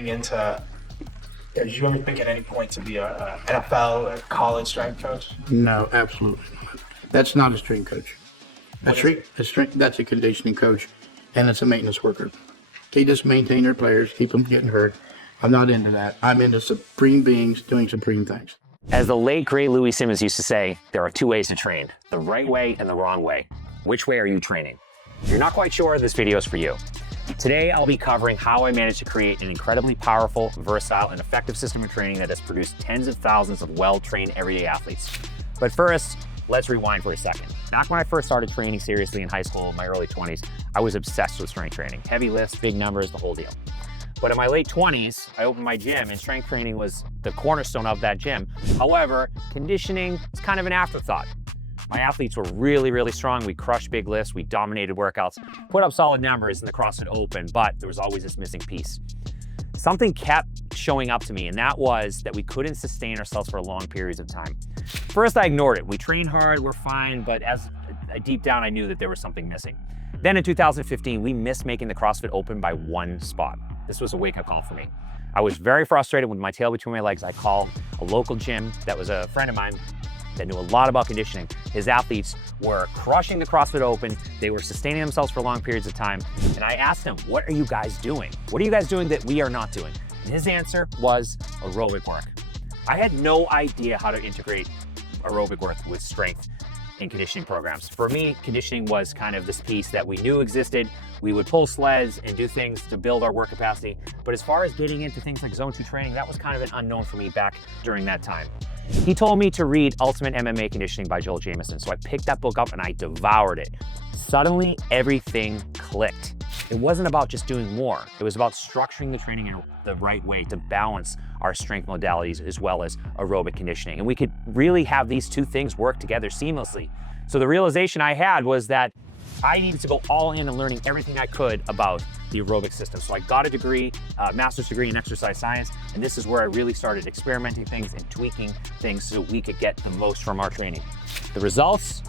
getting into, did you ever think at any point to be a NFL or college strength coach? No, absolutely not. That's not a strength coach. That's a conditioning coach, and it's a maintenance worker. They just maintain their players, keep them getting hurt. I'm not into that. I'm into supreme beings doing supreme things. As the late, great Louis Simmons used to say, there are two ways to train, the right way and the wrong way. Which way are you training? If you're not quite sure, this video is for you. Today, I'll be covering how I managed to create an incredibly powerful, versatile, and effective system of training that has produced tens of thousands of well-trained everyday athletes. But first, let's rewind for a second. Back when I first started training seriously in high school, in my early 20s, I was obsessed with strength training. Heavy lifts, big numbers, the whole deal. But in my late 20s, I opened my gym and strength training was the cornerstone of that gym. However, conditioning is kind of an afterthought. My athletes were really, really strong. We crushed big lifts, we dominated workouts, put up solid numbers in the CrossFit Open, but there was always this missing piece. Something kept showing up to me, and that was that we couldn't sustain ourselves for long periods of time. First, I ignored it. We trained hard, we're fine, but deep down, I knew that there was something missing. Then in 2015, we missed making the CrossFit Open by one spot. This was a wake-up call for me. I was very frustrated with my tail between my legs. I called a local gym that was a friend of mine that knew a lot about conditioning. His athletes were crushing the CrossFit Open. They were sustaining themselves for long periods of time. And I asked him, what are you guys doing? What are you guys doing that we are not doing? And his answer was aerobic work. I had no idea how to integrate aerobic work with strength in conditioning programs. For me, conditioning was kind of this piece that we knew existed. We would pull sleds and do things to build our work capacity. But as far as getting into things like Zone 2 training, that was kind of an unknown for me back during that time. He told me to read Ultimate MMA Conditioning by Joel Jamieson. So I picked that book up and I devoured it. Suddenly, everything clicked. It wasn't about just doing more. It was about structuring the training in the right way to balance our strength modalities as well as aerobic conditioning. And we could really have these two things work together seamlessly. So the realization I had was that I needed to go all in and learning everything I could about the aerobic system. So I got a degree, master's degree in exercise science, and this is where I really started experimenting things and tweaking things so we could get the most from our training. The results,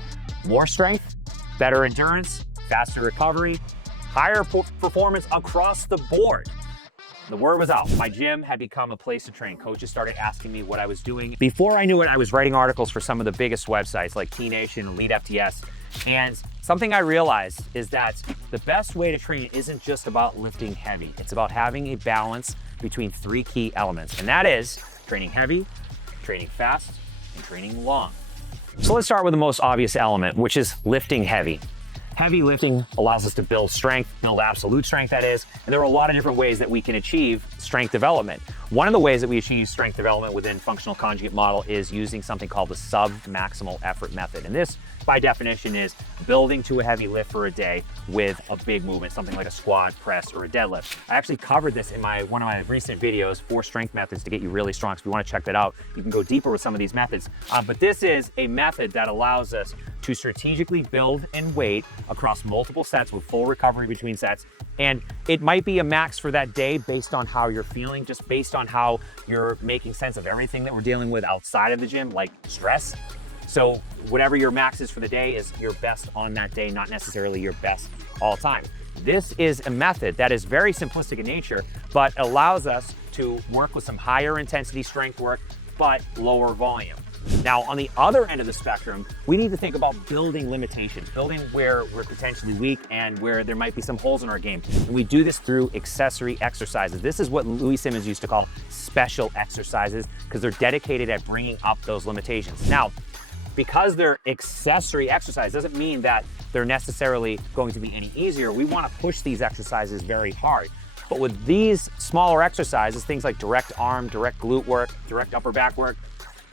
more strength, better endurance, faster recovery, higher performance across the board. The word was out. My gym had become a place to train. Coaches started asking me what I was doing. Before I knew it, I was writing articles for some of the biggest websites like T Nation, Elite FTS. And something I realized is that the best way to train isn't just about lifting heavy. It's about having a balance between three key elements. And that is training heavy, training fast, and training long. So let's start with the most obvious element, which is lifting heavy. Heavy lifting allows us to build strength, build absolute strength that is, and there are a lot of different ways that we can achieve strength development. One of the ways that we achieve strength development within functional conjugate model is using something called the sub-maximal effort method. And this, by definition, is building to a heavy lift for a day with a big movement, something like a squat, press, or a deadlift. I actually covered this in one of my recent videos, 4 strength methods to get you really strong. So if you want to check that out, you can go deeper with some of these methods. But this is a method that allows us to strategically build and weight across multiple sets with full recovery between sets. And it might be a max for that day based on how you're feeling, just based on how you're making sense of everything that we're dealing with outside of the gym, like stress. So whatever your max is for the day is your best on that day, not necessarily your best all time. This is a method that is very simplistic in nature, but allows us to work with some higher intensity strength work, but lower volume. Now, on the other end of the spectrum, we need to think about building limitations, building where we're potentially weak and where there might be some holes in our game. And we do this through accessory exercises. This is what Louis Simmons used to call special exercises because they're dedicated at bringing up those limitations. Now, because they're accessory exercise doesn't mean that they're necessarily going to be any easier. We want to push these exercises very hard. But with these smaller exercises, things like direct arm, direct glute work, direct upper back work,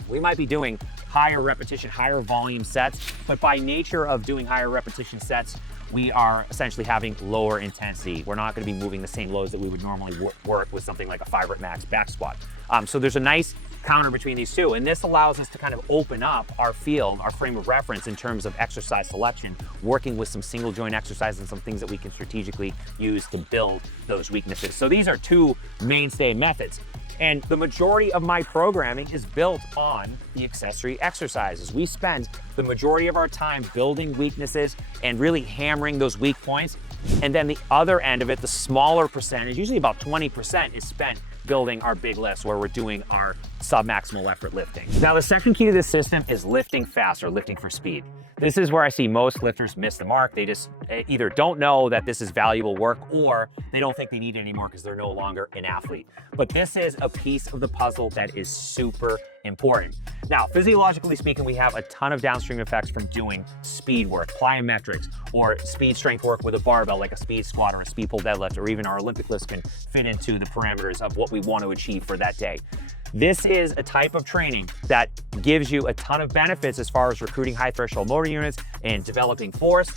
we might be doing higher repetition, higher volume sets, but by nature of doing higher repetition sets, we are essentially having lower intensity. We're not going to be moving the same loads that we would normally work with something like a 5 rep max back squat. So there's a nice counter between these two, and this allows us to kind of open up our field, our frame of reference in terms of exercise selection, working with some single joint exercises and some things that we can strategically use to build those weaknesses. So these are two mainstay methods. And the majority of my programming is built on the accessory exercises. We spend the majority of our time building weaknesses and really hammering those weak points. And then the other end of it, the smaller percentage, usually about 20%, is spent building our big lifts where we're doing our sub-maximal effort lifting. Now, the second key to this system is lifting fast or lifting for speed. This is where I see most lifters miss the mark. They just either don't know that this is valuable work or they don't think they need it anymore because they're no longer an athlete. But this is a piece of the puzzle that is super important. Now, physiologically speaking, we have a ton of downstream effects from doing speed work, plyometrics, or speed strength work with a barbell, like a speed squat or a speed pull deadlift, or even our Olympic lifts can fit into the parameters of what we want to achieve for that day. This is a type of training that gives you a ton of benefits as far as recruiting high threshold motor units and developing force,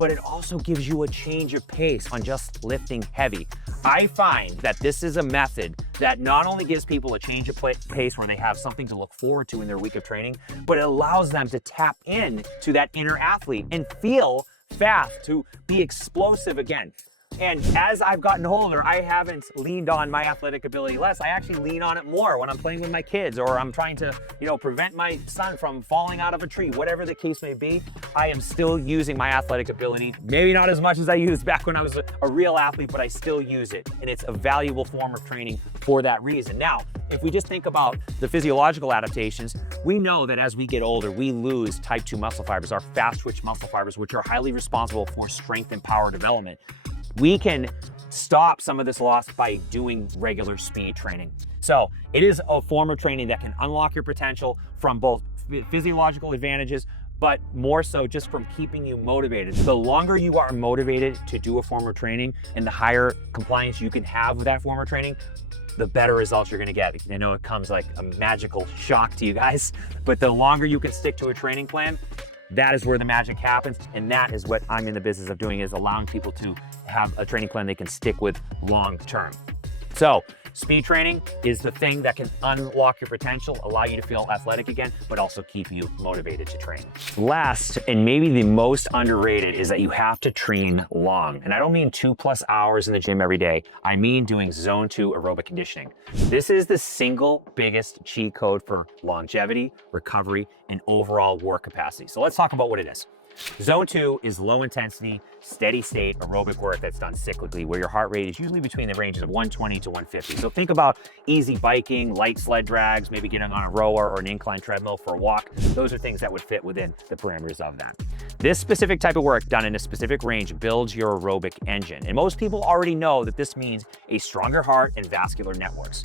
but it also gives you a change of pace on just lifting heavy. I find that this is a method that not only gives people a change of pace where they have something to look forward to in their week of training, but it allows them to tap in to that inner athlete and feel fast, to be explosive again. And as I've gotten older, I haven't leaned on my athletic ability less. I actually lean on it more when I'm playing with my kids, or I'm trying to, prevent my son from falling out of a tree, whatever the case may be. I am still using my athletic ability. Maybe not as much as I used back when I was a real athlete, but I still use it. And it's a valuable form of training for that reason. Now, if we just think about the physiological adaptations, we know that as we get older, we lose type 2 muscle fibers, our fast twitch muscle fibers, which are highly responsible for strength and power development. We can stop some of this loss by doing regular speed training. So it is a form of training that can unlock your potential from both physiological advantages, but more so just from keeping you motivated. The longer you are motivated to do a form of training and the higher compliance you can have with that form of training, the better results you're gonna get. I know it comes like a magical shock to you guys, but the longer you can stick to a training plan, that is where the magic happens. And that is what I'm in the business of doing, is allowing people to have a training plan they can stick with long term. So speed training is the thing that can unlock your potential, allow you to feel athletic again, but also keep you motivated to train. Last, and maybe the most underrated, is that you have to train long. And I don't mean 2+ hours in the gym every day. I mean doing zone 2 aerobic conditioning. This is the single biggest cheat code for longevity, recovery, and overall work capacity. So let's talk about what it is. Zone 2 is low intensity, steady state aerobic work that's done cyclically, where your heart rate is usually between the ranges of 120 to 150. So think about easy biking, light sled drags, maybe getting on a rower or an incline treadmill for a walk. Those are things that would fit within the parameters of that. This specific type of work done in a specific range builds your aerobic engine. And most people already know that this means a stronger heart and vascular networks.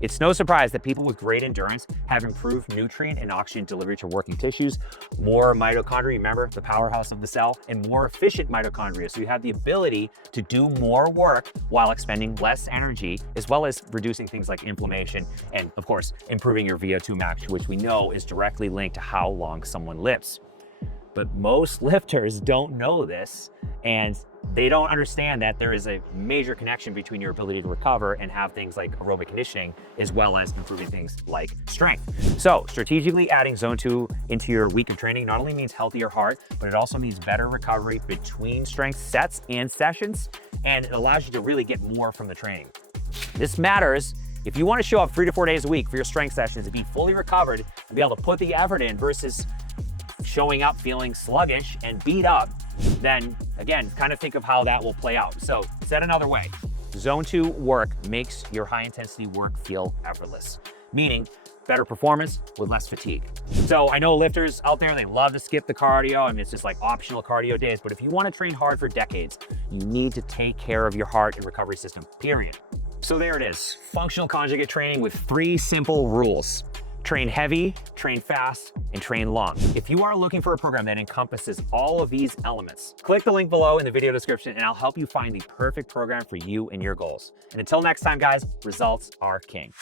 It's no surprise that people with great endurance have improved nutrient and oxygen delivery to working tissues, more mitochondria, remember the powerhouse of the cell, and more efficient mitochondria. So you have the ability to do more work while expending less energy, as well as reducing things like inflammation and, of course, improving your VO2 max, which we know is directly linked to how long someone lives. But most lifters don't know this, and they don't understand that there is a major connection between your ability to recover and have things like aerobic conditioning, as well as improving things like strength. So strategically adding zone 2 into your week of training not only means healthier heart, but it also means better recovery between strength sets and sessions, and it allows you to really get more from the training. This matters if you want to show up 3 to 4 days a week for your strength sessions and be fully recovered and be able to put the effort in versus showing up feeling sluggish and beat up. Then again, kind of think of how that will play out. So said another way, zone 2 work makes your high intensity work feel effortless, meaning better performance with less fatigue. So I know lifters out there, they love to skip the cardio, and it's just like optional cardio days. But if you want to train hard for decades, you need to take care of your heart and recovery system, period. So there it is, functional conjugate training with 3 simple rules. Train heavy, train fast, and train long. If you are looking for a program that encompasses all of these elements, click the link below in the video description and I'll help you find the perfect program for you and your goals. And until next time, guys, results are king.